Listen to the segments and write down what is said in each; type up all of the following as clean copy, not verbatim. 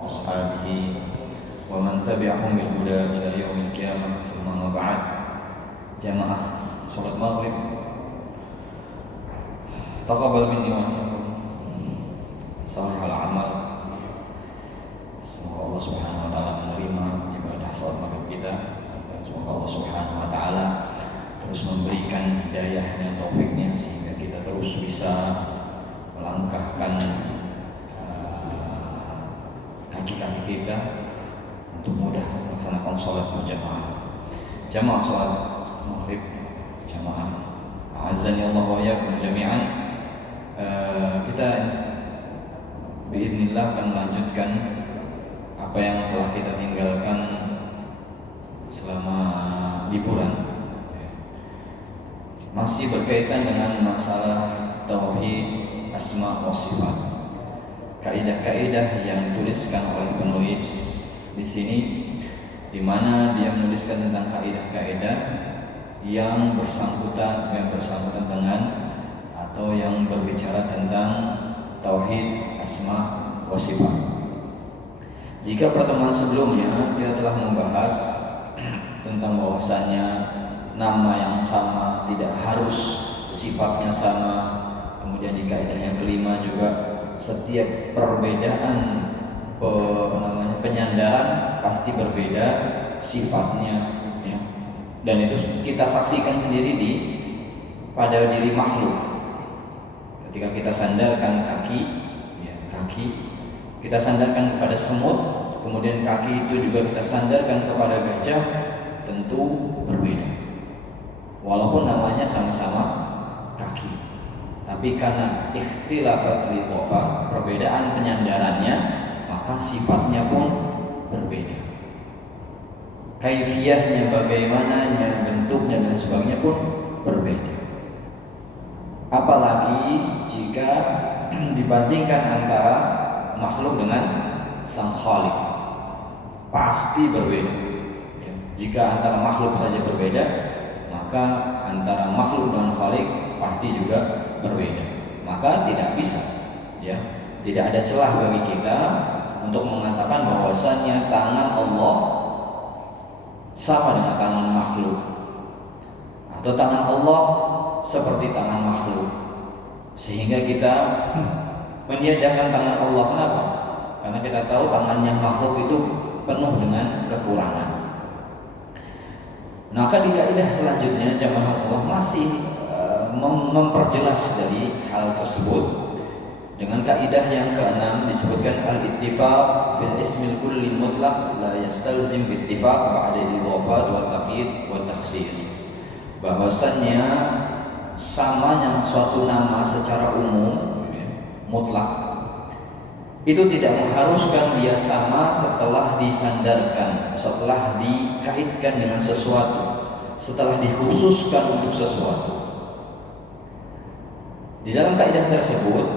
وأصحابه ومن تبعهم بالهدى إلى يوم القيامة ثم ما بعد. Jamaah salat maghrib, taqabbal minni wa minkum salihal amal. Semoga Allah Subhanahu wa taala menerima ibadah salat maghrib kita, dan semoga Allah Subhanahu wa taala terus memberikan hidayahnya, taufiknya, sehingga kita terus bisa melangkahkan kaki-kaki kita untuk mudah melaksanakan sholat berjamaah. Jamaah sholat maghrib, jamaah a'azzani Allah wa iyyakum jami'an. Kita biidznillah akan melanjutkan apa yang telah kita tinggalkan selama liburan. Masih berkaitan dengan masalah tauhid asma wa sifat. Kaidah-kaidah yang dituliskan oleh penulis di sini, di mana dia menuliskan tentang kaidah-kaidah yang bersangkutan dengan atau yang berbicara tentang tauhid asma wa sifat. Jika pertemuan sebelumnya kita telah membahas tentang bahwasannya nama yang sama tidak harus sifatnya sama. Kemudian di kaidah yang kelima juga setiap perbedaan penyandaran pasti berbeda sifatnya, ya. Dan itu kita saksikan sendiri pada diri makhluk. Ketika kita sandarkan kaki, kita sandarkan kepada semut, kemudian kaki itu juga kita sandarkan kepada gajah, tentu berbeda. Walaupun namanya sama-sama kaki, tapi karena ikhtilafat lidhafa, perbedaan penyandarannya, maka sifatnya pun berbeda. Kaifiyahnya, bagaimananya, bentuknya dan sebagainya pun berbeda. Apalagi jika dibandingkan antara makhluk dengan sang khaliq, pasti berbeda. Jika antara makhluk saja berbeda, maka antara makhluk dan khaliq pasti juga berbeda. Maka tidak bisa, ya, tidak ada celah bagi kita untuk mengatakan bahwasannya tangan Allah sama dengan tangan makhluk, atau tangan Allah seperti tangan makhluk, sehingga kita meniadakan tangan Allah. Kenapa? Karena kita tahu tangannya makhluk itu penuh dengan kekurangan. Maka di kaidah selanjutnya jamaah Allah masih memperjelas dari hal tersebut dengan kaidah yang keenam, disebutkan al-ittifaq fil ismil kulli mutlaq la yastalzim bittifaq ba'da al-idhafat wa taqyid wa takhsis. Bahwasannya samanya suatu nama secara umum mutlak itu tidak mengharuskan dia sama setelah disandarkan, setelah dikaitkan dengan sesuatu, setelah dikhususkan untuk sesuatu. Di dalam kaidah tersebut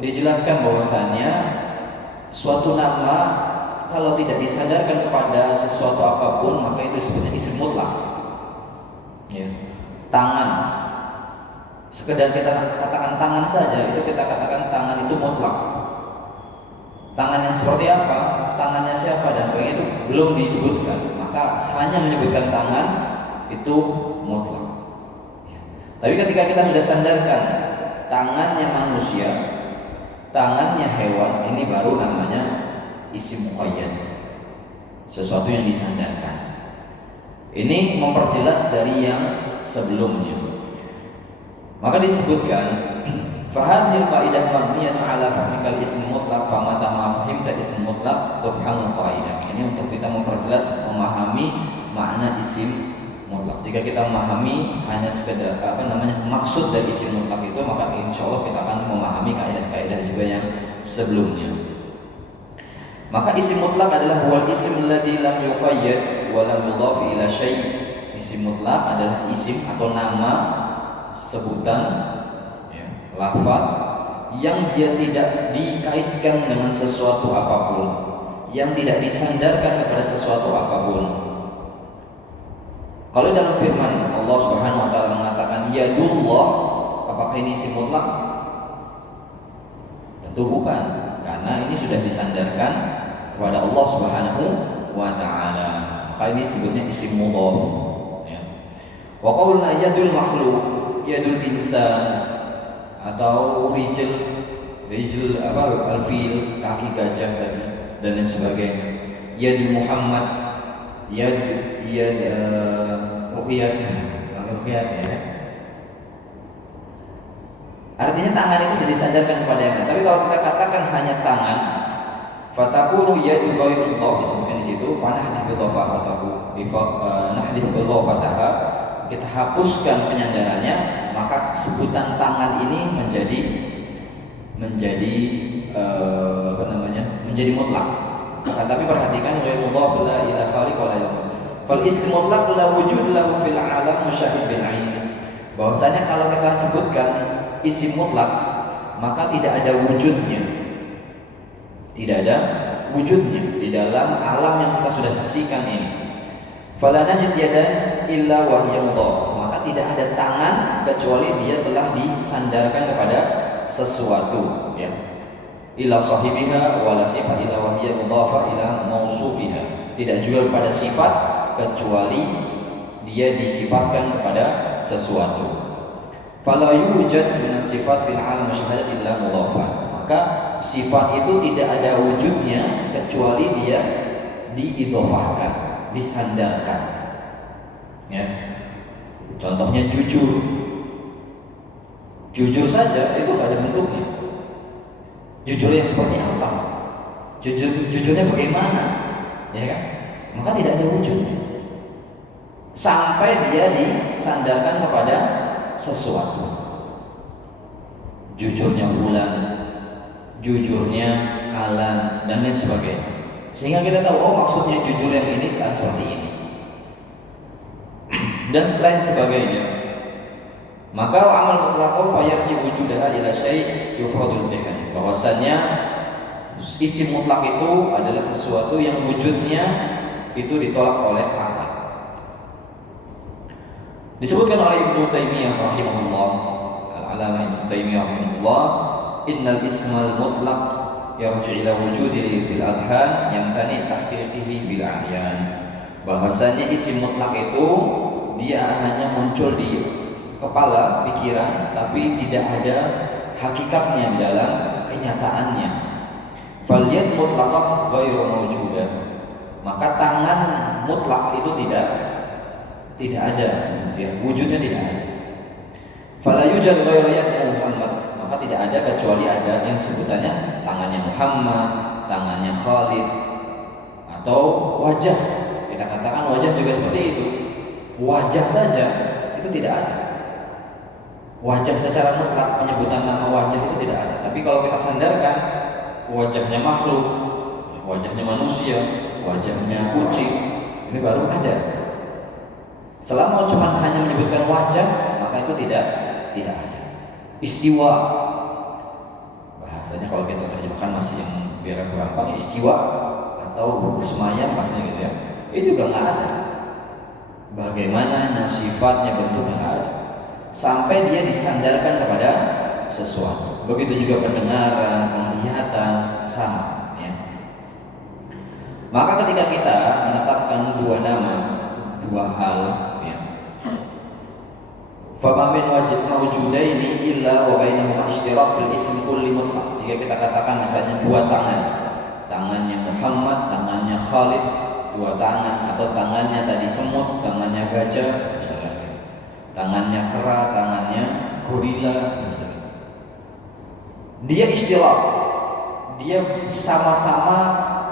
dijelaskan bahwasannya suatu nama kalau tidak disandarkan kepada sesuatu apapun, maka itu sebenarnya isim mutlak. Ya. Tangan, sekedar kita katakan tangan saja, itu kita katakan tangan itu mutlak. Tangan yang seperti apa, tangannya siapa dan sebagainya itu belum disebutkan, maka hanya menyebutkan tangan itu mutlak. Ya. Tapi ketika kita sudah sandarkan tangannya manusia, tangannya hewan, ini baru namanya isim muqayyad, sesuatu yang disandarkan. Ini memperjelas dari yang sebelumnya. Maka disebutkan fahadhil qaidah mabniyatun ala fahmikal ism mutlaq famata ma fahimta ism mutlaq tufhamu qaidah. Ini untuk kita memperjelas, memahami makna isim mutlak. Jika kita memahami hanya sekedar maksud dari isim mutlak itu, maka insyaallah kita akan memahami kaidah-kaidah juga yang sebelumnya. Maka isim mutlak adalah wal isim alladzi lam yuqayyad wa lam yudhaf ila syai'. Isim mutlak adalah isim atau nama, sebutan, ya, lafaz yang dia tidak dikaitkan dengan sesuatu apapun, yang tidak disandarkan kepada sesuatu apapun. Kalau dalam firman Allah Subhanahu wa taala mengatakan yadullah, apakah ini isim mutlak? Tentu bukan, karena ini sudah disandarkan kepada Allah Subhanahu wa taala. Maka ini sebutnya isim mudhaf ya. Wa qaulna yadul makhluk, yadul insan atau rijl al-fil, kaki gajah tadi dan lain sebagainya. Yadul Muhammad, yad ruqyat ya. Artinya tangan itu sudah disandarkan kepada yang lain. Tapi kalau kita katakan hanya tangan, fatakunu yadu ghairullah disebutkan di situ, fanahdif idhafatahu, nahdif idhafataha, kita hapuskan penyandarannya, maka sebutan tangan ini menjadi mutlak. Tapi perhatikan ghairullah la ilaha khaliq wa la ilaha. Fal ism mutlaq la wujud lahu fil alam musyahid bil ain. Bahwasanya kalau kita sebutkan isim mutlak, maka tidak ada wujudnya. Tidak ada wujudnya di dalam alam yang kita sudah saksikan ini. Fala najid yadan illa wa hiya mudhaf. Maka tidak ada tangan kecuali dia telah disandarkan kepada sesuatu ya. Ila sahibiha wala sifat illa wa hiya mudhafa ila mausufiha. Tidak juga pada sifat kecuali dia disifatkan kepada sesuatu. Fala yujad min sifat fil alam musyahadat illa mudhafa. Maka sifat itu tidak ada wujudnya kecuali dia diidhofahkan, disandarkan. Ya. Contohnya jujur. Jujur saja itu tidak ada bentuknya. Jujur yang seperti apa? Jujurnya bagaimana? Ya kan? Maka tidak ada wujudnya. Sampai dia disandarkan kepada sesuatu. Jujurnya fulan, jujurnya alan dan lain sebagainya. Sehingga kita tahu oh maksudnya jujur yang ini kan seperti ini. Dan selain sebagainya. Maka amal mutlaqah fayarji wujudaha ila syai' yufradul bihi. Bahwasanya isim mutlak itu adalah sesuatu yang wujudnya itu ditolak oleh akal. Disebutkan oleh Ibnu Taimiyah rahimahullah, al-Alamah Ibnu Taimiyah rahimahullah, innal ismal mutlaq yarji ila wujudi fil adhan yamtani tahqiqihi fil a'yan. Bahwasanya isim mutlak itu dia hanya muncul di kepala, pikiran, tapi tidak ada hakikatnya dalam kenyataannya. Falyad mutlaqah ghairu mawjudah. Maka tangan mutlak itu tidak ada, ya, wujudnya tidak ada. Fala yujad ghairu yad Muhammad. Maka tidak ada kecuali ada yang sebutannya tangannya Muhammad, tangannya Khalid, atau wajah. Kita katakan wajah juga seperti itu. Wajah saja itu tidak ada. Wajah secara mutlak, penyebutan nama wajah itu tidak ada. Tapi kalau kita sandarkan wajahnya makhluk, wajahnya manusia, wajahnya kucing, ini baru ada. Selama cuma hanya menyebutkan wajah, maka itu tidak ada. Istiwa, bahasanya kalau kita terjemahkan masih yang biar gampang, istiwa atau bersemayam bahasanya gitu ya. Itu juga nggak ada. Bagaimana sifatnya, bentuknya nggak ada. Sampai dia disandarkan kepada sesuatu. Begitu juga pendengaran, penglihatan, sama ya. Maka ketika kita menetapkan dua nama, dua hal ya. Fama min wajib mawjudaini illa wa bainahuma ishtirak fil ism kulli mutlaq. Jika kita katakan misalnya dua tangan, tangannya Muhammad, tangannya Khalid, dua tangan atau tangannya tadi semut, tangannya gajah, misalnya gitu. Tangannya kera, tangannya gorila, misalnya. Dia istilah, dia sama-sama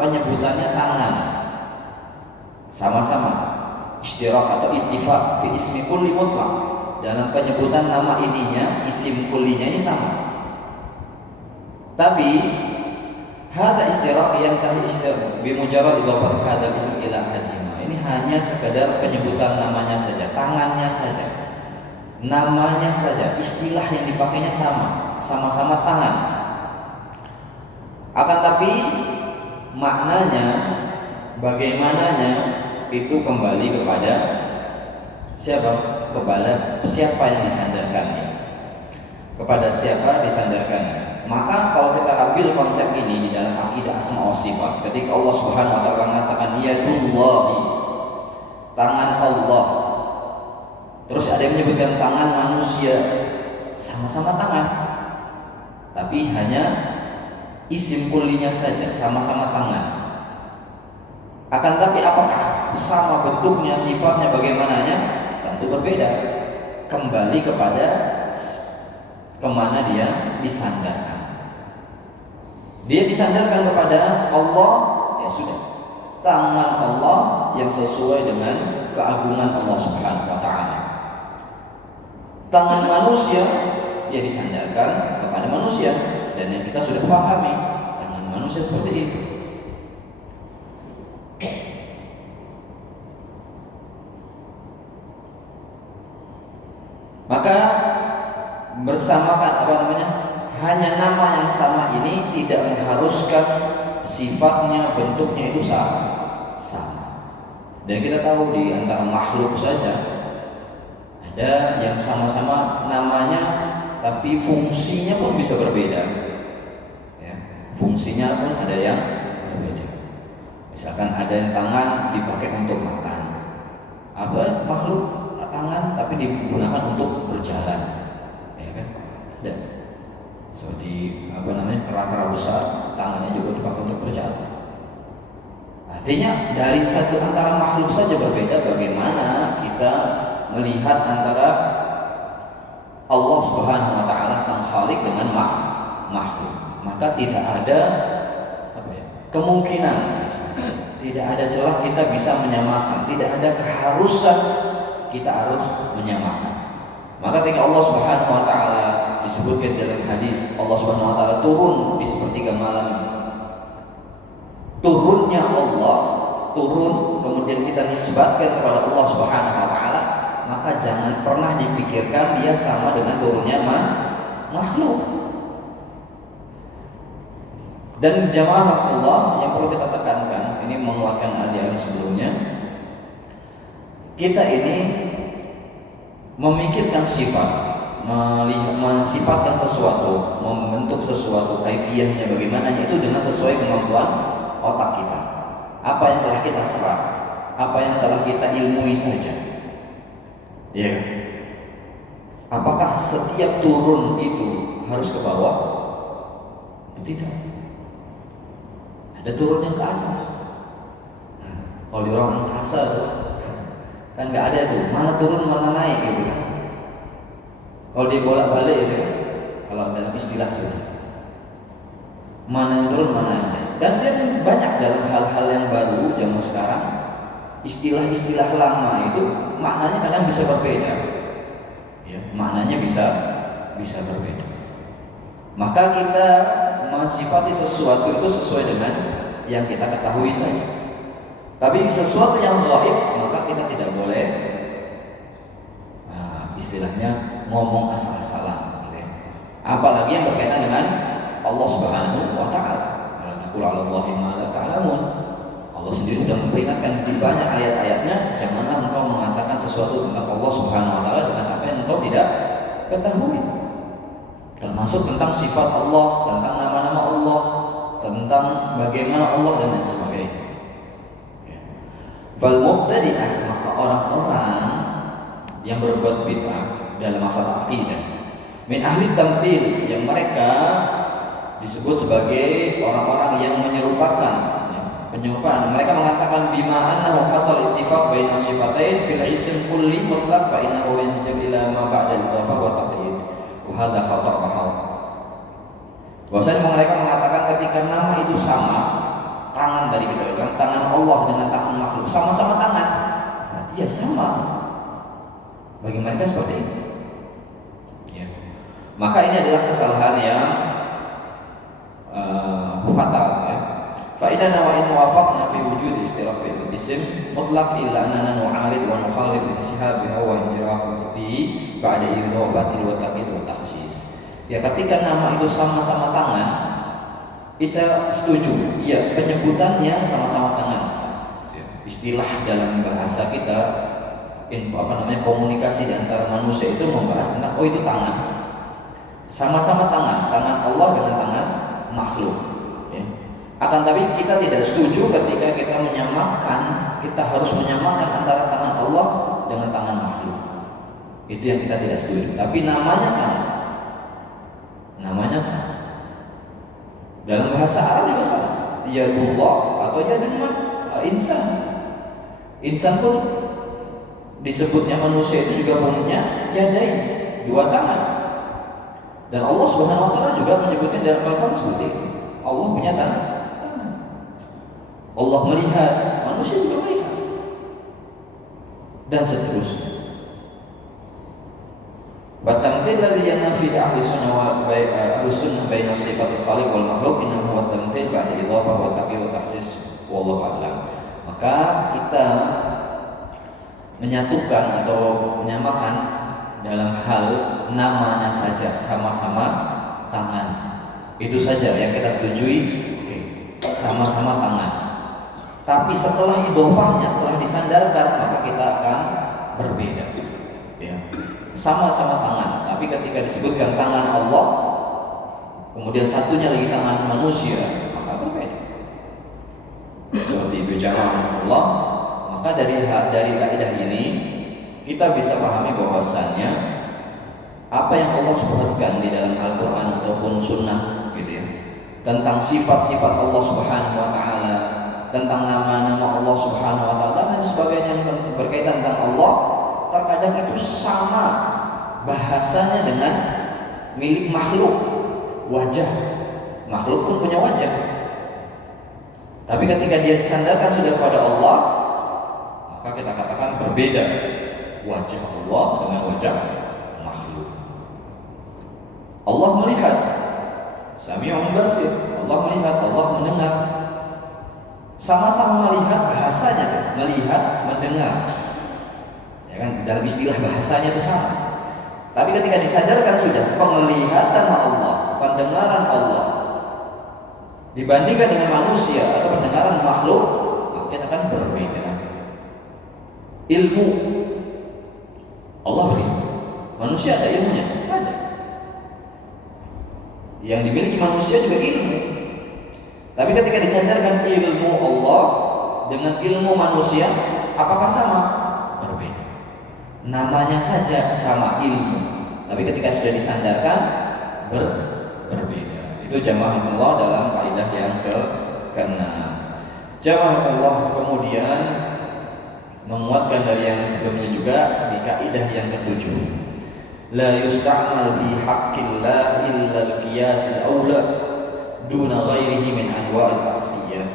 penyebutannya tangan, sama-sama istirak atau ittifaq fi ismi kulli mutlaq. Dalam penyebutan nama ininya, isim kullinya ini sama. Tapi hada istirak yang tahi istirak bimujarrad idhafat hadal ism ila ahadihima. Ini hanya sekedar penyebutan namanya saja, tangannya saja, namanya saja, istilah yang dipakainya sama-sama tangan. Akan tapi maknanya, bagaimananya itu kembali kepada siapa? Kepada siapa yang disandarkannya. Kepada siapa disandarkannya. Maka kalau kita ambil konsep ini di dalam akidah asma wa sifat, ketika Allah Subhanahu wa taala mengatakan yadullahi, tangan Allah, terus ada yang menyebutkan tangan manusia, sama-sama tangan, tapi hanya isim kullinya saja, sama-sama tangan. Akan tapi apakah sama bentuknya, sifatnya, bagaimananya? Tentu berbeda. Kembali kepada kemana dia disandarkan. Dia disandarkan kepada Allah, ya sudah. Tangan Allah yang sesuai dengan keagungan Allah Subhanahu wa taala. Tangan manusia ya disandarkan kepada manusia, dan yang kita sudah pahami, tangan manusia seperti itu. Maka bersamakan hanya nama yang sama ini tidak mengharuskan sifatnya, bentuknya itu sama. Dan kita tahu di antara makhluk saja ada yang sama-sama namanya tapi fungsinya pun bisa berbeda. Ya, fungsinya pun ada yang berbeda. Misalkan ada yang tangan dipakai untuk makan, apa makhluk tangan tapi digunakan untuk berjalan, ya kan? Ada seperti kera-kera besar, tangannya juga dipakai untuk berjalan. Artinya dari satu antara makhluk saja berbeda, bagaimana kita melihat antara Allah Subhanahu wa taala sang Khalik dengan makhluk. Maka tidak ada kemungkinan, tidak ada celah kita bisa menyamakan, tidak ada keharusan kita harus menyamakan. Maka ketika Allah Subhanahu wa taala disebutkan dalam hadis, Allah Subhanahu wa taala turun di sepertiga malam. Turunnya Allah, turun kemudian kita nisbatkan kepada Allah Subhanahu wa taala, maka jangan pernah dipikirkan dia sama dengan turunnya makhluk. Dan jamaah Allah yang perlu kita tekankan, ini menguatkan hadiah sebelumnya, kita ini memikirkan sifat, mensifatkan sesuatu, membentuk sesuatu, kaifiyahnya bagaimana itu dengan sesuai kemampuan otak kita. Apa yang telah kita serap, apa yang telah kita ilmui saja. Ya. Apakah setiap turun itu harus ke bawah? Tidak. Ada turun yang ke atas. Kalau di ruang angkasa tuh kan nggak ada tuh, mana turun mana naik gitu kan. Kalau dia bolak-balik itu, kalau dalam istilah sih, mana yang turun mana yang naik. Dan dia banyak dalam hal-hal yang baru zaman sekarang, istilah-istilah lama itu maknanya kadang bisa berbeda. Ya, maknanya bisa berbeda. Maka kita mensifati sesuatu itu sesuai dengan yang kita ketahui saja. Tapi sesuatu yang gaib maka kita tidak boleh istilahnya ngomong asal-asalan gitu ya. Apalagi yang berkaitan dengan Allah Subhanahu wa taala. Ala taqul 'ala Allahi ma la ta'lamun. Allah sendiri sudah memperingatkan di banyak ayat-ayatnya, janganlah engkau mengatakan sesuatu tentang Allah Subhanahu wa taala dengan apa yang engkau tidak ketahui. Termasuk tentang sifat Allah, tentang nama-nama Allah, tentang bagaimana Allah dan lain sebagainya. Fal mubtadi'ah, maka orang-orang yang berbuat bid'ah dalam masalah akidah, min ahli tamthil, yang mereka disebut sebagai orang-orang yang menyerupakan, penyerupaan. Mereka mengatakan bima annahu hasal ittifaq baina sifatain fil ism kulli mutlaq fa innahu yanjab ila ma ba'da al-idhafah wa taqyid. Wa hadha khata' mahal. Bahwasanya mereka mengatakan ketika nama itu sama, tangan tadi kita bilang, tangan Allah dengan tangan makhluk sama-sama tangan, berarti ya sama. Bagi mereka seperti itu. Ya. Maka ini adalah kesalahan yang fatal. Ya. Faidah nawain muwafaqna fi wujud istirafil ism mutlaq illa annana nu'arid wa nukhalif insihabiha wa injirahu bihi ba'da idhafatil wa taqid wa takhsis. Ya, ketika nama itu sama-sama tangan, kita setuju, iya penyebutannya sama-sama tangan. Istilah dalam bahasa kita, komunikasi di antara manusia itu membahas tentang itu tangan. Sama-sama tangan Allah dengan tangan makhluk. Ya. Akan tapi kita tidak setuju ketika kita harus menyamakan antara tangan Allah dengan tangan makhluk. Itu yang kita tidak setuju. Tapi namanya sama. Namanya sama. Dalam bahasa Arab juga sama. Yadullah atau yadul insan. Insan pun disebutnya manusia itu juga punya yadain, dua tangan. Dan Allah Subhanahu wa taala juga menyebutkan dalam Al-Qur'an seperti itu. Allah punya tangan. Allah melihat, manusia juga melihat. Dan seterusnya. Wat-tamthil alladhi yanafi ahli sunnah baina sifatul khaliq wal makhluq innahu huwa at-tamthil ba'da idhafah wa taqyid wa takhsis wallahu a'lam. Maka kita menyatukan atau menyamakan dalam hal namanya saja, sama-sama tangan. Itu saja yang kita setujui. Oke, sama-sama tangan. Tapi setelah idhofahnya, setelah disandarkan, maka kita akan berbeda. Ya. Sama-sama tangan, tapi ketika disebutkan tangan Allah, kemudian satunya lagi tangan manusia, maka berbeda. Seperti itu jamaah Allah. Maka dari kaidah ini kita bisa pahami bahwasannya apa yang Allah sebutkan di dalam Al-Qur'an ataupun sunnah gitu ya, tentang sifat-sifat Allah Subhanahu wa taala, tentang nama-nama Allah Subhanahu wa taala dan sebagainya yang berkaitan tentang Allah, terkadang itu sama bahasanya dengan milik makhluk. Wajah makhluk pun punya wajah, tapi ketika dia disandarkan sudah kepada Allah, maka kita katakan berbeda wajah Allah dengan wajah makhluk. Allah melihat, Sami'un basir, Allah melihat, Allah mendengar. Sama-sama melihat, bahasanya melihat, mendengar. Ya kan, dalam istilah bahasanya itu sama. Tapi ketika disadarkan sudah penglihatan Allah, pendengaran Allah dibandingkan dengan manusia atau pendengaran makhluk, maka kita akan berbeda. Ilmu Allah beri, manusia ada ilmunya, ada. Yang dimiliki manusia juga ilmu. Tapi ketika disandarkan ilmu Allah dengan ilmu manusia, apakah sama? Berbeda. Namanya saja sama ilmu, tapi ketika sudah disandarkan berbeda. Itu jamaah Allah dalam kaidah yang ke-6. Jamaah Allah kemudian menguatkan dari yang sebelumnya juga di kaidah yang ke-7. La yusta'mal fi haqqillah illa al-qiyas al-awla duna ghairihi min anwa' al-aqsiyah.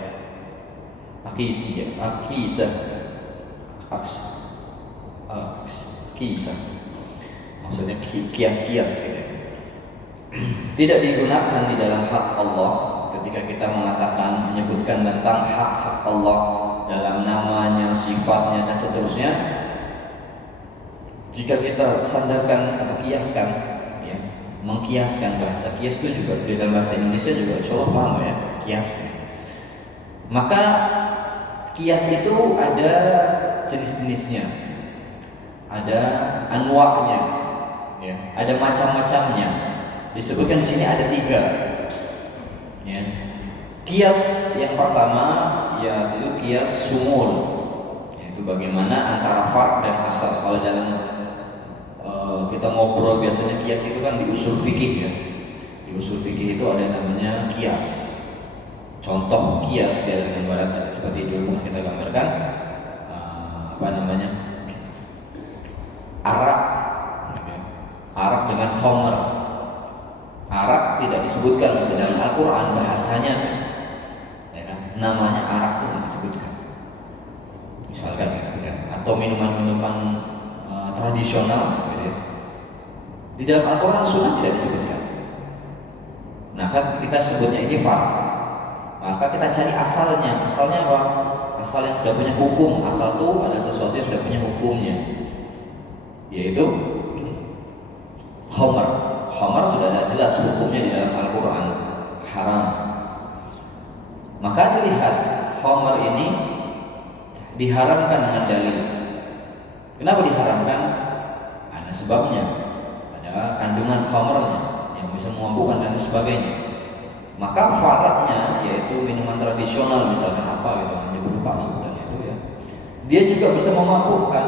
Kisah. Maksudnya kias-kias gitu. Tidak digunakan di dalam hak Allah ketika kita mengatakan, menyebutkan tentang hak-hak Allah dalam namanya, sifatnya dan seterusnya. Jika kita sandarkan atau kiaskan, ya, mengkiaskan, bahasa kias itu juga di dalam bahasa Indonesia juga coba paham ya, kias. Maka kias itu ada jenis-jenisnya, ada anwa'nya, ya, ada macam-macamnya. Disebutkan di sini ada 3. Ya. Kias yang pertama yaitu kias sumul, yaitu bagaimana antara fard dan asal. Kalau dalam kita ngobrol biasanya kias itu kan di usul fikih ya. Di usul fikih itu ada namanya kias. Contoh kias dari gambaran seperti dulu pernah kita gambarkan, arak, arak dengan khamr. Arak tidak disebutkan dalam Al-Quran bahasanya, ya kan? Namanya arak itu tidak disebutkan. Misalkan gitu ya, atau minuman-minuman tradisional, gitu ya. Di dalam Al-Quran Sunnah tidak disebutkan. Nah kan kita sebutnya ini fard. Maka kita cari asalnya. Asalnya apa? Asal yang sudah punya hukum. Asal itu ada sesuatu yang sudah punya hukumnya, yaitu khamr. Khamar sudah ada jelas hukumnya di dalam Al-Quran, haram. Maka dilihat khamar ini diharamkan dengan dalil. Kenapa diharamkan? Ada sebabnya, ada kandungan khamarnya. yang bisa memabukkan dan sebagainya. Maka faraknya, yaitu minuman tradisional misalkan apa gitu, namanya berupa sebutan itu ya, dia juga bisa memabukkan.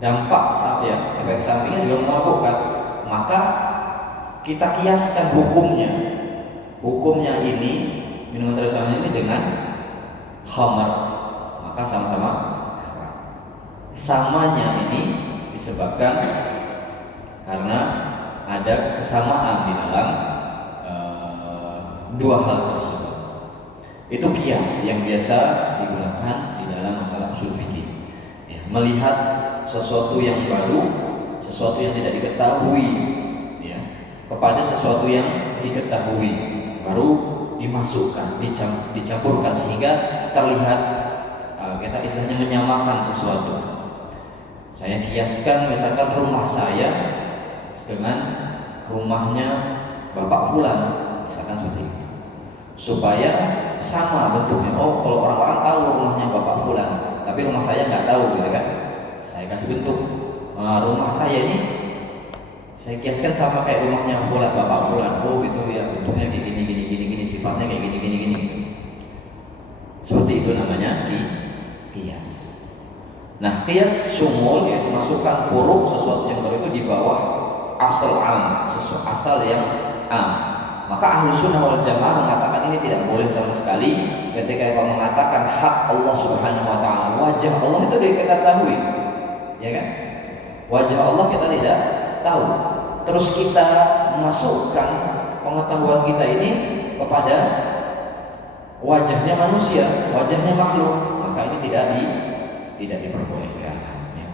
Dampak ya, efek sampingnya juga memabukkan. Maka kita kiaskan hukumnya ini minuman tradisional ini dengan khamar, maka sama-sama samanya ini disebabkan karena ada kesamaan di dalam dua hal tersebut. Itu kias yang biasa digunakan di dalam masalah usul fikih. Ya, melihat sesuatu yang baru, sesuatu yang tidak diketahui, ya, kepada sesuatu yang diketahui, baru dimasukkan, dicampurkan sehingga terlihat kita istilahnya menyamakan sesuatu. Saya kiaskan misalkan rumah saya dengan rumahnya Bapak Fulan, misalkan seperti itu, supaya sama bentuknya. Oh, kalau orang-orang tahu rumahnya Bapak Fulan, tapi rumah saya nggak tahu, gitu kan? Saya kasih bentuk rumah saya ini, saya kiaskan sama kayak rumahnya Bapak Fulan. Oh, gitu ya, bentuknya kayak gini, sifatnya kayak gini gitu. Seperti itu namanya kias. Nah, kias syumul yaitu masukkan furuk sesuatu yang baru itu di bawah asal asal yang am. Maka Ahlus Sunnah wal Jamaah mengatakan ini tidak boleh sama sekali ketika kau mengatakan hak Allah Subhanahu wa taala. Wajah Allah itu tidak kita tahu, ya kan? Wajah Allah kita tidak tahu. Terus kita masukkan pengetahuan kita ini kepada wajahnya manusia, wajahnya makhluk, maka ini tidak diperbolehkan. Ya.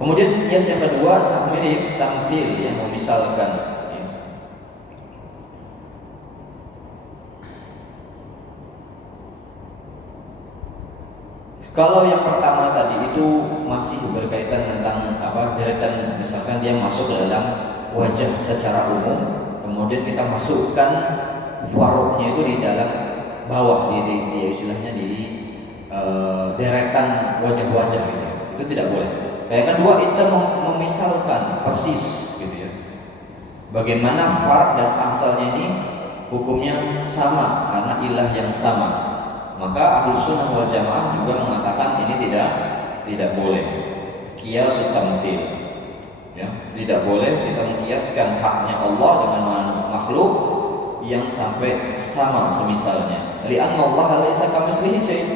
Kemudian kias yang kedua sangat mirip tamthil, yang memisalkan. Ya. Kalau yang pertama tadi itu masih berkaitan tentang deretan, misalkan dia masuk ke dalam wajah secara umum, kemudian kita masukkan faruknya itu di dalam bawah, di istilahnya di deretan wajah-wajah gitu. Itu tidak boleh. Yang kedua itu memisalkan persis gitu ya. Bagaimana farq dan asalnya ini hukumnya sama karena ilah yang sama. Maka Ahlus Sunnah wal Jamaah juga mengatakan ini tidak boleh. Qiyas tamtsil. Ya, tidak boleh kita mengkiaskan haknya Allah dengan makhluk yang sampai sama semisalnya. Li'anna Allah laisa kamitslihi syai'.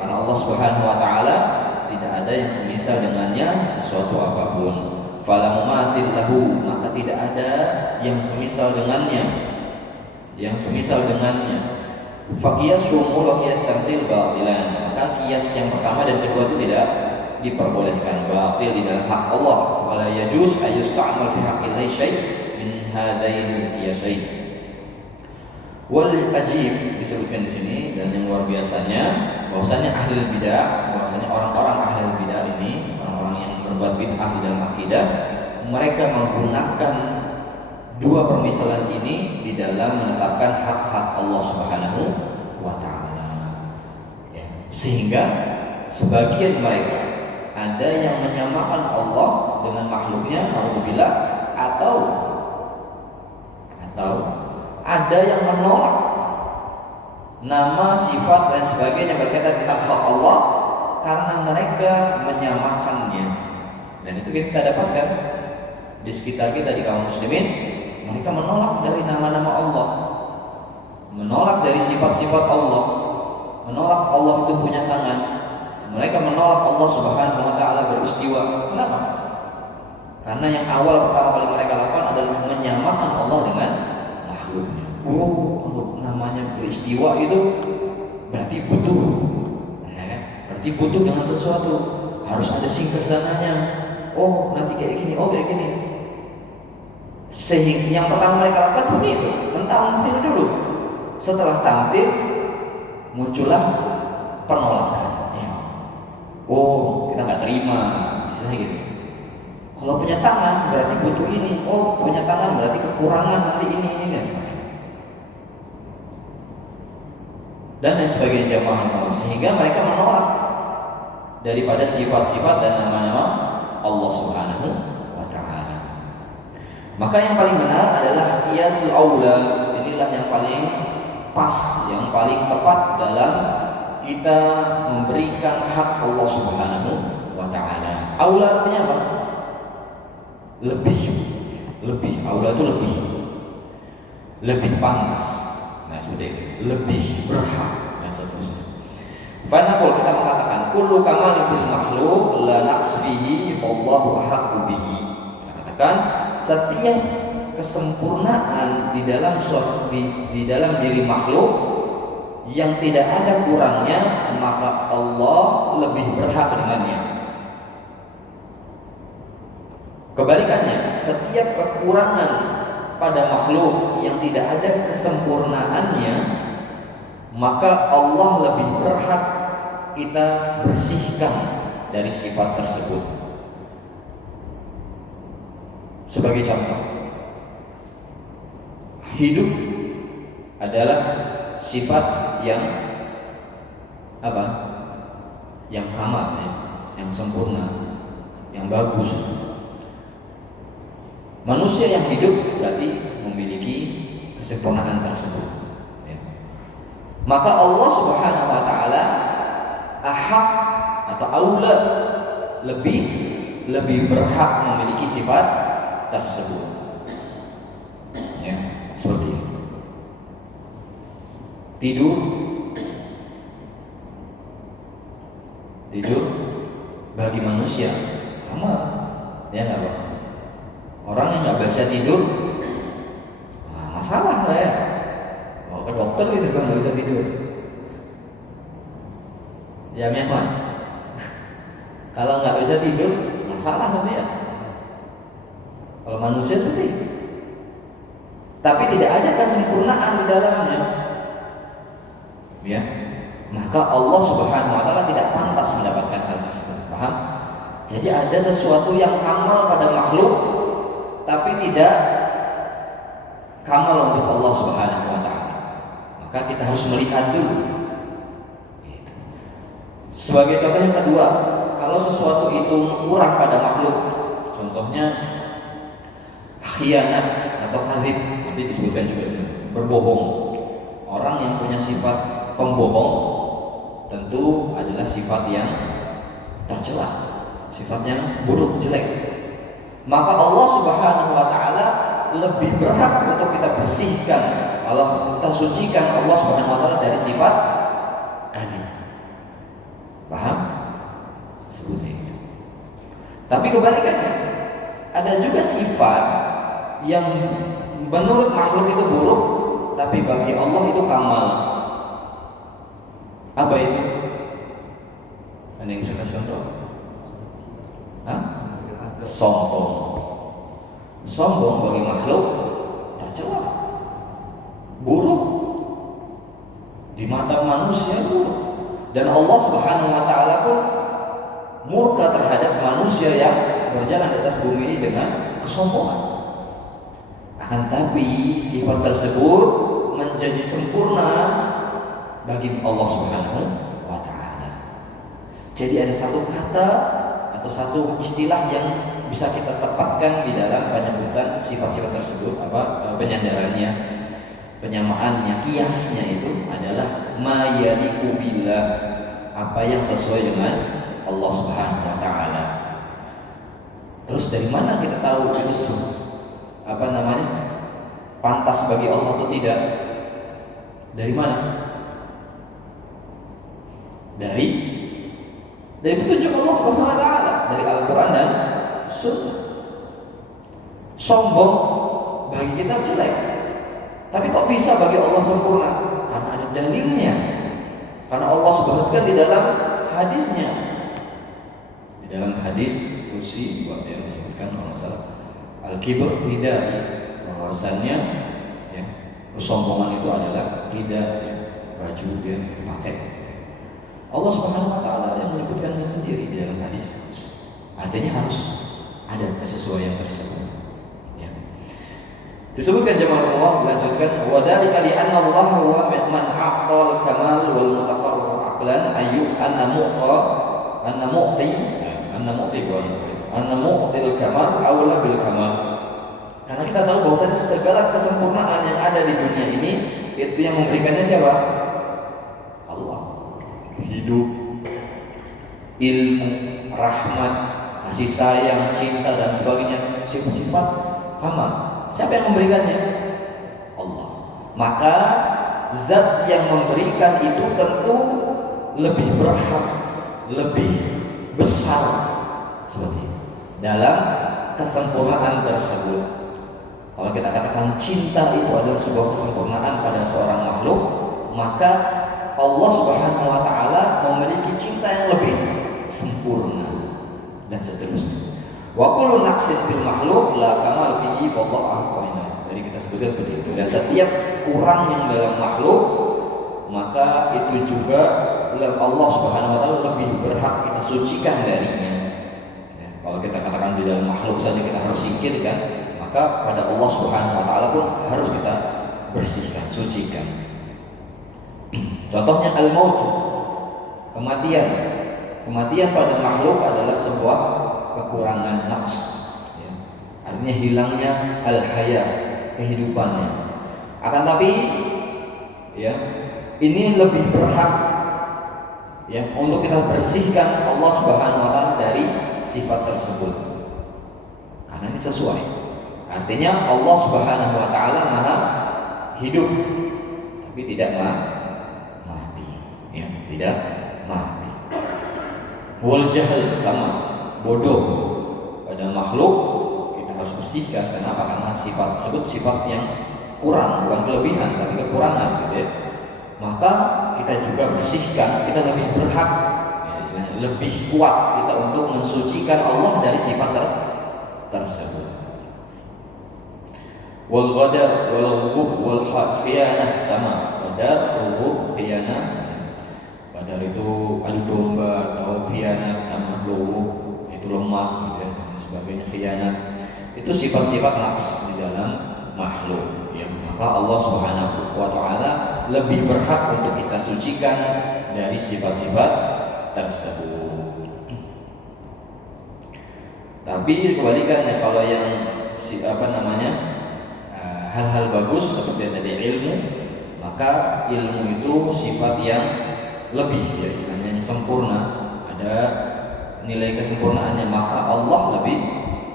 Karena Allah Subhanahu wa taala tidak ada yang semisal dengannya sesuatu apapun. Fala mumatsil lahu, maka tidak ada yang semisal dengannya. Faqiyas syumul wa qiyas tamtsil batilan. Maka qiyas yang pertama dan kedua itu tidak diperbolehkan, batil di dalam hak Allah. Wala yajuz ayusta'mal fi haqqillahi syai' min hadainil qiyasain. Wal ajib disebutkan di sini, dan yang luar biasanya bahwasanya ahli bidah, bahwasanya orang-orang ahli bidah ini, orang-orang yang berbuat bid'ah di dalam akidah, mereka menggunakan dua permisalan ini di dalam menetapkan hak-hak Allah Subhanahu wa taala. Ya, sehingga sebagian mereka ada yang menyamakan Allah dengan makhluknya, naudzubillah, atau ada yang menolak nama, sifat dan sebagainya berkaitan tentang hak Allah karena mereka menyamakannya. Dan itu kita dapatkan di sekitar kita, di kaum muslimin. Mereka menolak dari nama-nama Allah, menolak dari sifat-sifat Allah, menolak Allah itu punya tangan. Mereka menolak Allah Subhanahu wa taala beristiwa. Kenapa? Karena yang awal pertama kali mereka lakukan adalah menyamakan Allah dengan makhluknya. Oh, kalau namanya beristiwa itu berarti butuh. Berarti butuh dengan sesuatu. Harus ada singkat sananya. Oh, nanti kayak gini, oh kayak gini. Sehingga yang pertama mereka lakukan seperti itu, mentamtsil dulu. Setelah tamtsil muncullah penolakan. Ya. Oh, kita nggak terima, misalnya gitu. Kalau punya tangan berarti butuh ini. Oh, punya tangan berarti kekurangan nanti ini dan sebagainya. Dan lain sebagainya jamaah Allah, sehingga mereka menolak daripada sifat-sifat dan nama-nama Allah Subhanahu wa taala. Maka yang paling benar adalah qiyasul aula. Inilah yang paling pas, yang paling tepat dalam kita memberikan hak Allah Subhanahu wa taala. Aula artinya apa? Lebih. Aula itu lebih pantas. Nah, seperti itu. Lebih berhak dan seterusnya. Fanaqul, kita mengatakan kullu kamalin fil makhluk la naqs fihi fallahu ahaqqu bihi. Kita katakan setiap kesempurnaan di dalam diri makhluk yang tidak ada kurangnya, maka Allah lebih berhak dengannya. Kebalikannya, setiap kekurangan pada makhluk yang tidak ada kesempurnaannya, maka Allah lebih berhak kita bersihkan dari sifat tersebut. Sebagai contoh, hidup adalah sifat yang apa? Yang kamal, ya, yang sempurna, yang bagus. Manusia yang hidup berarti memiliki kesempurnaan tersebut, ya. Maka Allah Subhanahu wa taala ahaq atau aula lebih berhak memiliki sifat tersebut, ya, seperti itu. Tidur bagi manusia sama, ya nggak Pak? Orang yang nggak bisa tidur, masalah lah ya. Mau ke dokter gitu kan nggak bisa tidur, ya memang. Kalau nggak bisa tidur, masalah nanti ya. Kalau manusia seperti itu. Tapi tidak ada kesempurnaan di dalamnya, ya. Maka Allah Subhanahu wa taala tidak pantas mendapatkan hal tersebut. Paham? Jadi ada sesuatu yang kamal pada makhluk, tapi tidak kamal untuk Allah Subhanahu wa taala. Maka kita harus melihat dulu. Sebagai contoh yang kedua, kalau sesuatu itu kurang pada makhluk, contohnya khianat atau kadzib, nanti disebutkan juga berbohong. Orang yang punya sifat pembohong tentu adalah sifat yang tercela, sifat yang buruk, jelek. Maka Allah Subhanahu wa taala lebih berhak untuk kita bersihkan, kalau kita sucikan Allah Subhanahu wa taala dari sifat kadzib. Paham? Seperti itu. Tapi kebalikannya, ada juga sifat yang menurut makhluk itu buruk, tapi bagi Allah itu kamal. Apa itu? Ada yang bisa kasih contoh? Sombong bagi makhluk tercela, buruk di mata manusia, buruk. Dan Allah Subhanahu wa taala pun murka terhadap manusia yang berjalan di atas bumi ini dengan kesombongan. Akan tapi sifat tersebut menjadi sempurna bagi Allah Subhanahu wa taala. Jadi ada satu kata atau satu istilah yang bisa kita tempatkan di dalam penyebutan sifat-sifat tersebut, penyandarannya, penyamaannya, kiasnya itu adalah ma yaliqu billah, apa yang sesuai dengan Allah Subhanahu wa taala. Terus dari mana kita tahu itu pantas bagi Allah atau tidak? Dari mana? Dari petunjuk Allah Subhanahu wa taala, dari Al-Qur'an dan Sunnah. Sombong bagi kita jelek, tapi kok bisa bagi Allah sempurna? Karena ada dalilnya. Karena Allah sebutkan di dalam hadisnya. Di dalam hadis kursi yang disebutkan kalau salah, al-kibr ridai, bahwasannya ya, kesombongan itu adalah ridha, ya, baju dia pakai. Allah Subhanahu wa taala yang menyebutkannya sendiri di dalam hadis. Artinya harus ada kesesuaian tersebut. Ya. Disebutkan jemaah Allah, dilanjutkan wa dzalika li anna Allah huwa man a'tal kamal wal mutaqarrib aqlan ayu anna mu'til kamal aula bil kamal. Karena kita tahu bahwasanya segala kesempurnaan yang ada di dunia ini itu yang memberikannya siapa? Allah. Hidup, ilmu, rahmat, kasih sayang, cinta dan sebagainya, sifat-sifat kamal. Siapa yang memberikannya? Allah. Maka zat yang memberikan itu tentu lebih berhak, lebih besar seperti itu dalam kesempurnaan tersebut. Kalau kita katakan cinta itu adalah sebuah kesempurnaan pada seorang makhluk, maka Allah Subhanahu wa taala memiliki cinta yang lebih sempurna dan seterusnya. Wa kullu naqsin fil makhluk la kamal fihi fallahu a'lam. Jadi kita sebutkan seperti itu. Dan setiap kurang yang dalam makhluk, maka itu juga Allah Subhanahu wa taala lebih berhak kita sucikan darinya. Ya, kalau kita katakan di dalam makhluk saja kita harus singkirkan, maka pada Allah Subhanahu wa taala pun harus kita bersihkan, sucikan. Contohnya al-maut, kematian. Kematian pada makhluk adalah sebuah kekurangan nafs, ya. Artinya hilangnya al-haya, kehidupannya. Akan tapi ya, ini lebih berhak ya untuk kita bersihkan Allah Subhanahu wa taala dari sifat tersebut. Karena ini sesuai. Artinya Allah Subhanahu wa taala Maha hidup tapi tidak mati. Ya, tidak mati. Wal jahl sama, bodoh pada makhluk kita harus bersihkan. Kenapa? Karena sifat tersebut sifat yang kurang, bukan kelebihan tapi kekurangan gitu ya. Maka kita juga bersihkan, kita lebih berhak ya, lebih kuat kita untuk mensucikan Allah dari sifat tersebut. Wal ghadar wal ghub wal khiyanah sama. Ghadar, ghub, khiyanah. Ghadar itu adu domba atau khiyanat, sama ghub itu lemah gitu ya, dan sebagainya. Khiyanat itu sifat-sifat nafs di dalam makhluk ya. Maka Allah Subhanahu wa taala lebih berhak untuk kita sucikan dari sifat-sifat tersebut. Tapi kebalikannya, kalau yang hal-hal bagus seperti tadi ilmu, maka ilmu itu sifat yang lebih ya, istilahnya yang sempurna, ada nilai kesempurnaannya, maka Allah lebih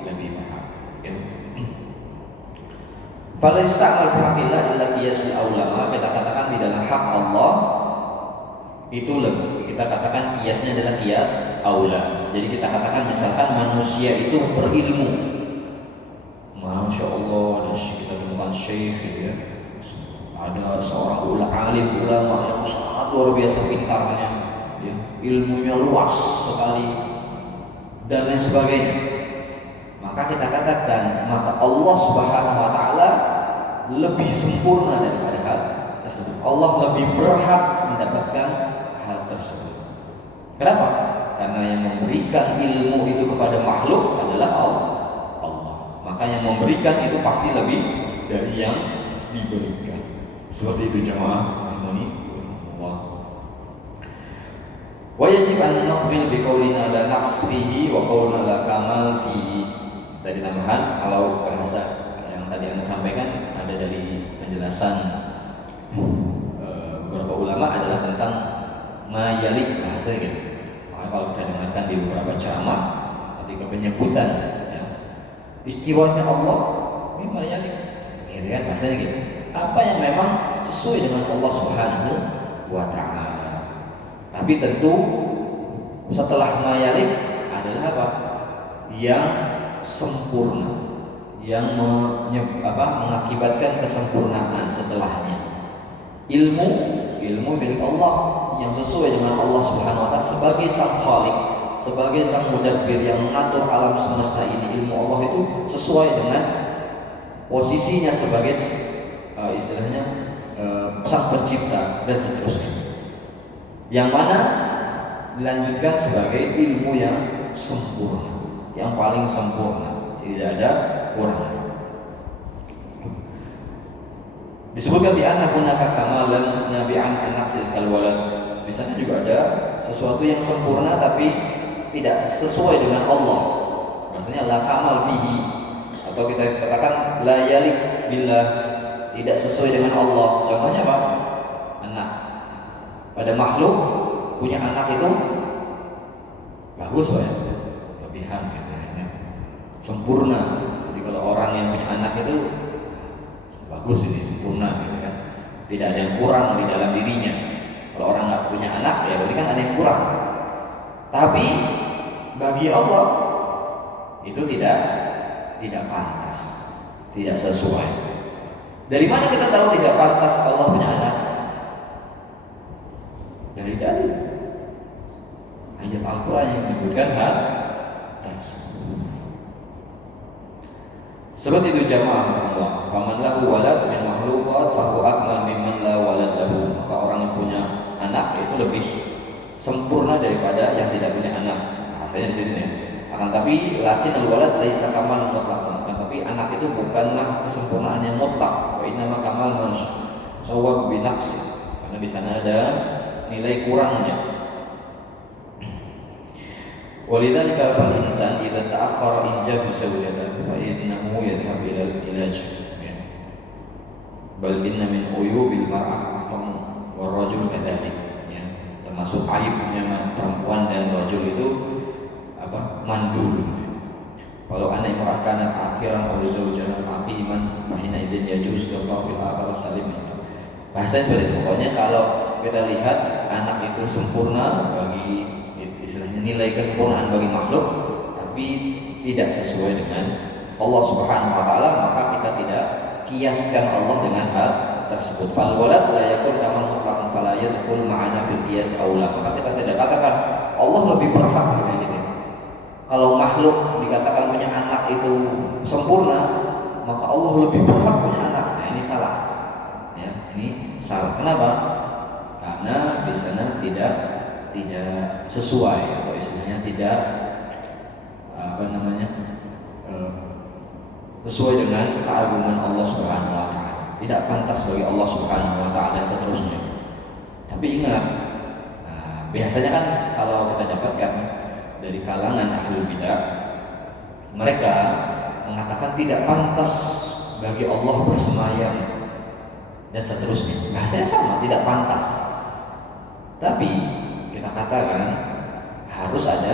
berhak ya. Fala yusta'mal fi haqqillah illa qiyasul aula. Maka kita katakan di dalam hak Allah itu lebih, kita katakan kiasnya adalah kias aula. Jadi kita katakan misalkan manusia itu berilmu, Masya Allah, kita temukan syekh gitu ya, ada seorang ulama yang sangat luar biasa pintarnya ya, ilmunya luas sekali dan lain sebagainya. Maka kita katakan, maka Allah Subhanahu wa taala lebih sempurna daripada hal tersebut. Allah lebih berhak mendapatkan hal tersebut. Kenapa? Karena yang memberikan ilmu itu kepada makhluk adalah Allah. Maka yang memberikan itu pasti lebih dari yang diberikan. Seperti itu jamaah rahimani Allah. Wa yajib an naqbil bi qaulina la naqs fihi wa qauluna la kamal fihi. Tadi tambahan, kalau bahasa yang tadi Anda sampaikan ada dari penjelasan beberapa ulama adalah tentang mayalik bahasa gitu. Maka kalau kita dengarkan di beberapa ceramah ketika penyebutan ya, istiwanya Allah, ini mayalik, ya kan bahasanya gitu. Apa yang memang sesuai dengan Allah Subhanahu wa taala. Tapi tentu setelah mayalik adalah apa? Yang sempurna, yang mengakibatkan kesempurnaan setelahnya. Ilmu milik Allah yang sesuai dengan Allah Subhanahu wa taala sebagai sang khaliq, sebagai sang mudabbir yang mengatur alam semesta ini. Ilmu Allah itu sesuai dengan posisinya sebagai istilahnya sang pencipta dan seterusnya. Yang mana dilanjutkan sebagai ilmu yang sempurna, yang paling sempurna, tidak ada kurangnya. Disebutkan di annahunaka kamalan nabi'an anaksil kalwalad. Di sana juga ada sesuatu yang sempurna tapi tidak sesuai dengan Allah. Maksudnya la kamal fihi Atau kita katakan la yalik billah, tidak sesuai dengan Allah. Contohnya apa? Anak. Pada makhluk punya anak itu bagus ya, kelebihan gitu ya. Sempurna. Jadi kalau orang yang punya anak itu bagus, ini sempurna gitu kan. Tidak ada yang kurang di dalam dirinya. Kalau orang nggak punya anak ya berarti kan ada yang kurang. Tapi bagi Allah itu tidak pantas, tidak sesuai. Dari mana kita tahu tidak pantas Allah punya anak? Dari dalil ayat Al-Quran yang menyebutkan hal tersebut. Sebab itu jamaah Allah, faman lahu walad min makhluqat fa huwa akmal mimman la walad lahu. Maka orang yang punya anak itu lebih sempurna daripada yang tidak punya anak. Bahasanya di sini ya. Akan tapi lakin al-walad laisa kamal mutlaq. Akan tapi anak itu bukanlah kesempurnaan yang mutlak. Wa innama kamal sawab bi naqsi. Karena di sana ada nilai kurangnya. Walidzalika fal insan idza ta'akhkhara injab zawjatan fa innahu yadhhab ila al-ilaj. Bal inna min uyubil mar'ah ahkam war rajul kadzalik. Termasuk aibnya perempuan dan rajul itu mandul. Kalau anak imra'ah kanat akhiran aw zawjan aqiman fa hina idzin yajuz fil akhir salim. Bahasanya seperti itu. Pokoknya kalau kita lihat anak itu sempurna bagi istilahnya nilai kesempurnaan bagi makhluk, tapi tidak sesuai dengan Allah Subhanahu wa taala, maka kita tidak kiaskan Allah dengan hal tersebut. Fal walad la yakun kamal mutlaqan fala yadkhul ma'ana fil qiyas aula. Maka kita tidak katakan Allah lebih berhak gitu. Kalau makhluk dikatakan punya anak itu sempurna, maka Allah lebih berhak punya anak. Nah, ini salah. Ya, ini salah. Kenapa? Karena di sana tidak sesuai, atau istilahnya tidak sesuai dengan keagungan Allah Subhanahu wa taala. Tidak pantas bagi Allah Subhanahu wa taala dan seterusnya. Tapi ingat, biasanya kan kalau kita dapatkan dari kalangan ahlul bidah, mereka mengatakan tidak pantas bagi Allah bersemayam dan seterusnya. Bahasanya sama, tidak pantas. Tapi kita katakan harus ada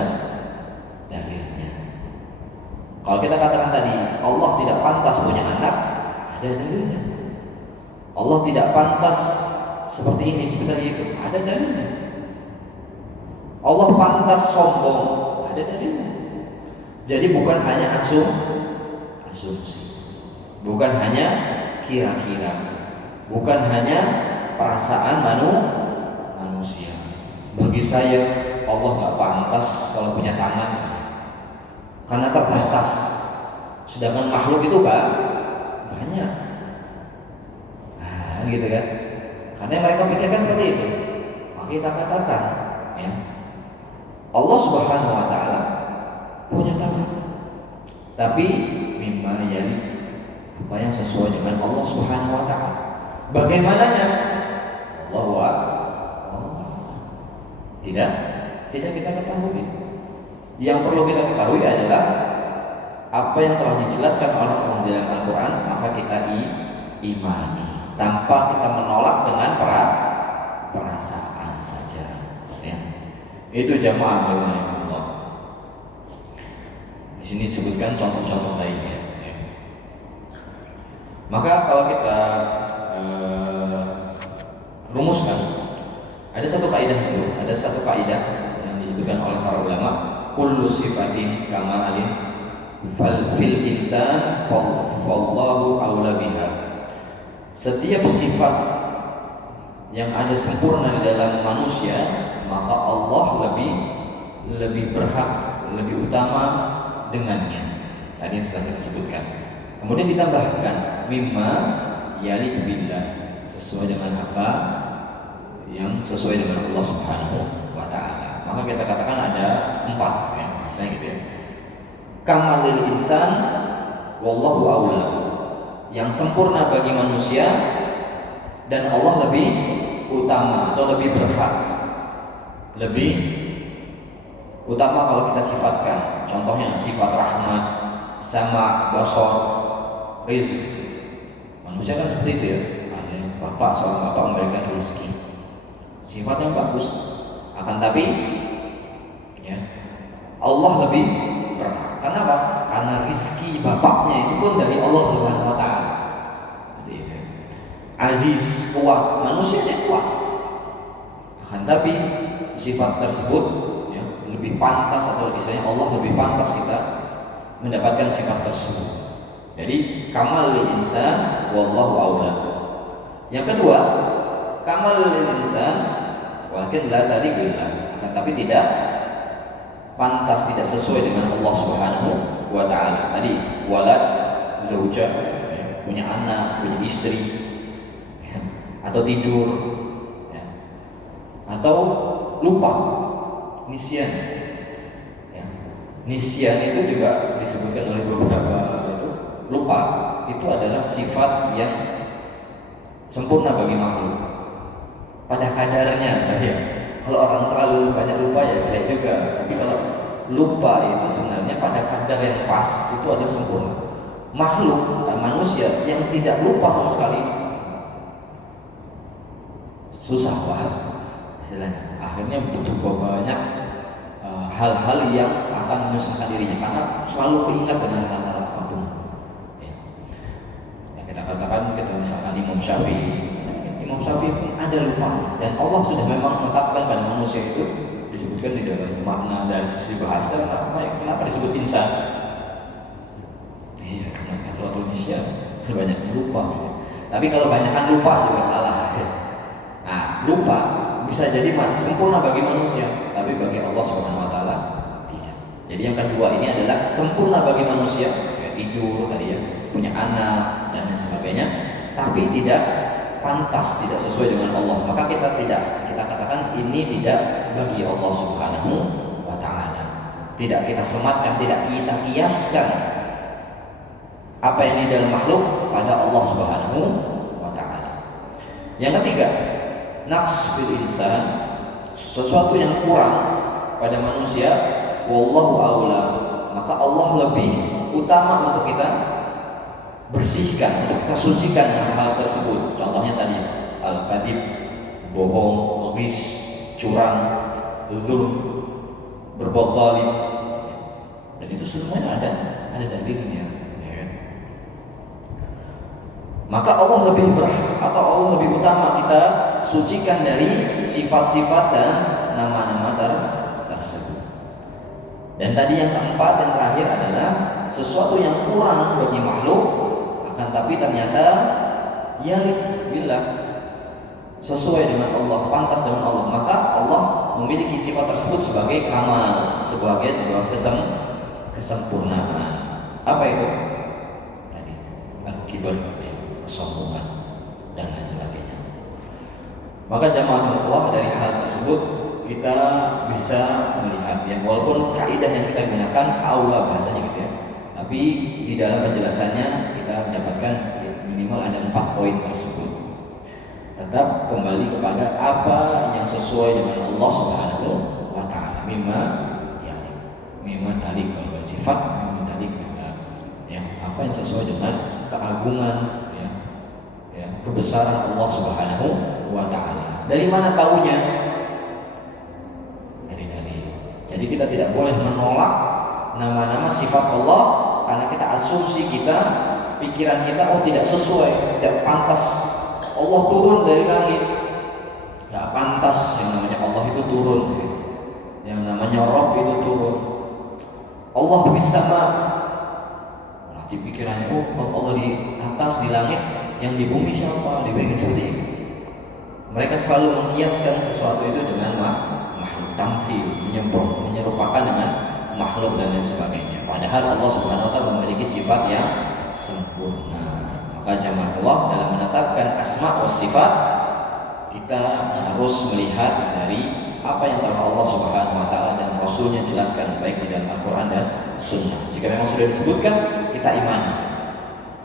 dalilnya. Kalau kita katakan tadi Allah tidak pantas punya anak, ada dalilnya. Allah tidak pantas seperti ini, seperti itu, ada dalilnya. Allah pantas sombong, ada dalilnya. Jadi bukan hanya asumsi, bukan hanya kira-kira, bukan hanya perasaan manusia. Bagi saya Allah nggak pantas kalau punya tangan karena terbatas, sedangkan makhluk itu banyak. Nah, gitu kan? Karena mereka pikirkan seperti itu. Maka kita katakan, ya, Allah Subhanahu wa taala punya tangan. Tapi mimma yali, apa yang sesuai dengan Allah Subhanahu wa taala. Bagaimananya? Tidak kita ketahui. Yang perlu kita ketahui adalah apa yang telah dijelaskan oleh Allah dalam Al-Quran, maka kita imani tanpa kita menolak dengan perasaan saja. Ya. Itu jamaah Allah. Di sini disebutkan contoh-contoh lainnya. Ya. Maka kalau kita rumuskan, ada satu kaidah yang disebutkan oleh para ulama, kullu sifatin kamalin fil insan fallahu aula biha. Setiap sifat yang ada sempurna di dalam manusia, maka Allah lebih berhak, lebih utama dengannya. Tadi yang sudah kita sebutkan. Kemudian ditambahkan mimma yaliq billah, sesuai dengan apa yang sesuai dengan Allah Subhanahu wa taala. Maka kita katakan ada 4 ya, bahasanya gitu ya. Kamalil insan wallahu aula. Yang sempurna bagi manusia dan Allah lebih utama atau lebih berhak. Lebih utama kalau kita sifatkan. Contohnya sifat rahmat, sama basar, rizq. Manusia kan seperti itu ya. Ada bapak, seorang bapak memberikan rezeki, sifatnya bagus. Akan tapi ya, Allah lebih berhak. Kenapa? Karena rezeki bapaknya itu pun dari Allah Subhanahu wa taala. Aziz, kuat, manusianya kuat. Akan tapi sifat tersebut ya, lebih pantas, atau istilahnya Allah lebih pantas kita mendapatkan sifat tersebut. Jadi kamal lil insan wallahu aula. Yang kedua, kamal lil insan walakin la taliq billah, akan tapi tidak pantas, tidak sesuai dengan Allah Subhanahu wa taala. Tadi walad, zaujah, ya, punya anak, punya istri, ya, atau tidur, ya, atau lupa, nisyan. Ya. Nisyan itu juga disebutkan oleh beberapa itu, lupa itu adalah sifat yang sempurna bagi makhluk pada kadarnya, ya. Kalau orang terlalu banyak lupa ya jelek juga. Tapi kalau lupa itu sebenarnya pada kadar yang pas, itu adalah sempurna. Makhluk manusia yang tidak lupa sama sekali susah banget. Akhirnya butuh banyak hal-hal yang akan menyusahkan dirinya karena selalu keingat dengan hal-hal apapun. Ya. Ya, kita katakan kita misalkan Imam Syafi'i pun ada lupa, dan Allah sudah memang menetapkan pada manusia itu, disebutkan di dalam makna dari sisi bahasa, kenapa disebut insan? Iya, karena kasratul nisyan, banyak lupa. Tapi kalau banyakkan lupa juga salah. Nah, lupa bisa jadi sempurna bagi manusia, tapi bagi Allah Subhanahu wa taala tidak. Jadi yang kedua ini adalah sempurna bagi manusia, ya, tidur tadi ya, punya anak dan lain sebagainya, tapi tidak pantas, tidak sesuai dengan Allah. Maka kita katakan ini tidak bagi Allah Subhanahu wa taala. Tidak kita sematkan, tidak kita kiaskan apa yang di dalam makhluk pada Allah Subhanahu wa taala. Yang ketiga, naqs fil insan, sesuatu yang kurang pada manusia, wallahu aula, maka Allah lebih utama untuk kita bersihkan, untuk kita sucikan hal tersebut. Contohnya tadi al-kadib, bohong, ghis, curang, zulm, berbuat zalim, dan itu semuanya ada dalilnya, ya kan? Maka Allah lebih berhak, atau Allah lebih utama kita sucikan dari sifat-sifat dan nama-nama tersebut. Dan tadi yang keempat dan terakhir adalah sesuatu yang kurang bagi makhluk, akan tapi ternyata yalik billah, sesuai dengan Allah, pantas dengan Allah, maka Allah memiliki sifat tersebut sebagai kamal, sebagai sebuah kesempurnaan. Apa itu? Tadi al-kibar, ya, kesombongan dan lain sebagainya. Maka jamaah Allah, dari hal tersebut kita bisa melihat, ya, walaupun kaidah yang kita gunakan aula bahasanya gitu ya, tapi di dalam penjelasannya kita mendapatkan minimal ada 4 poin tersebut. Tetap kembali kepada apa yang sesuai dengan Allah Subhanahu wa taala. Mimma tadi kalau sifat, mimma tadi ya, apa yang sesuai dengan keagungan, ya, kebesaran Allah Subhanahu wa taala. Dari mana taunya? Dari dalil. Jadi kita tidak boleh menolak nama-nama sifat Allah karena kita asumsi, pikiran kita, oh tidak sesuai, tidak pantas Allah turun dari langit, tidak pantas yang namanya Allah itu turun, yang namanya Rabb itu turun. Allah fis sama, nanti pikirannya, oh kalau Allah di atas, di langit, yang di bumi siapa? Dibikin seperti itu. Mereka selalu mengkiaskan sesuatu itu dengan makhluk, tamthil, menyerupakan dengan makhluk dan lain sebagainya. Padahal Allah Subhanahu wa taala memiliki sifat yang sempurna. Maka jamaah Allah, dalam menetapkan asma wa sifat, kita harus melihat dari apa yang telah Allah Subhanahu wa taala dan Rasulnya jelaskan, baik di dalam Al-Qur'an dan Sunnah. Jika memang sudah disebutkan, kita imani,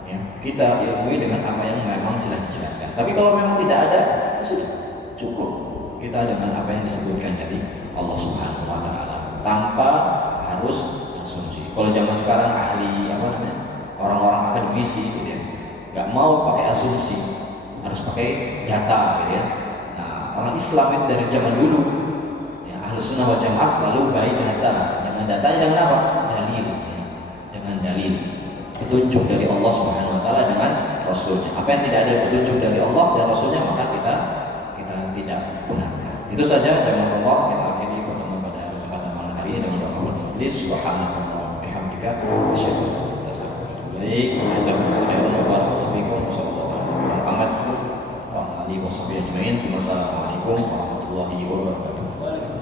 ya, kita ilmui dengan apa yang memang sudah dijelaskan. Tapi kalau memang tidak ada, sudah cukup kita dengan apa yang disebutkan dari Allah Subhanahu wa taala, tanpa harus asumsi. Kalau zaman sekarang ahli nggak mau pakai asumsi, harus pakai data, gitu ya. Nah, orang Islam itu dari zaman dulu, ya, Ahlus Sunnah wal Jamaah selalu baik data. Dengan datanya dengan apa? Dalil, ya. Dengan dalil, petunjuk dari Allah Subhanahu Wa Taala dengan Rasulnya. Apa yang tidak ada petunjuk dari Allah dan Rasulnya maka kita tidak gunakan. Itu saja. Jangan Allah kita akhiri pertemuan pada kesempatan malam hari ini dengan doa. Subhanallah wa bihamdika asyhadu an la ilaha illa anta astaghfiruka wa atubu ilaik.